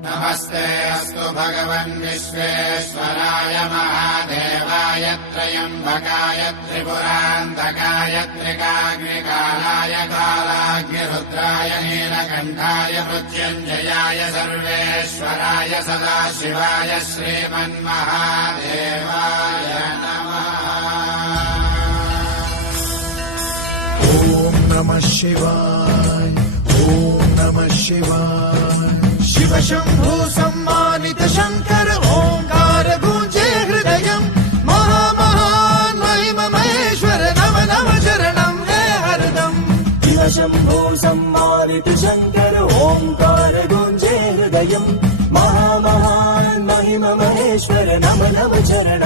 नमस्ते अस्तु भगवन् विश्वेश्वराय महादेवाय त्र्यम्बकाय त्रिपुरान्तकाय त्रिकाग्निकालाय कालाग्निरुद्राय नीलकण्ठाय मृत्युञ्जयाय सर्वेश्वराय सदाशिवाय श्रीमन्महादेवाय नमः। ॐ नमः शिवाय, ॐ नमः शिवाय। शिव शंभु सम्मानित शंकर ओंकार गूंजे हृदयम्। महामहान् महिम महेश्वर नव नव शरणं हे हरदम्। शिव शंभु सम्मानित शंकर ओंकार गूंजे हृदयम्। महामहान् महिम महेश्वर नव नव शरणं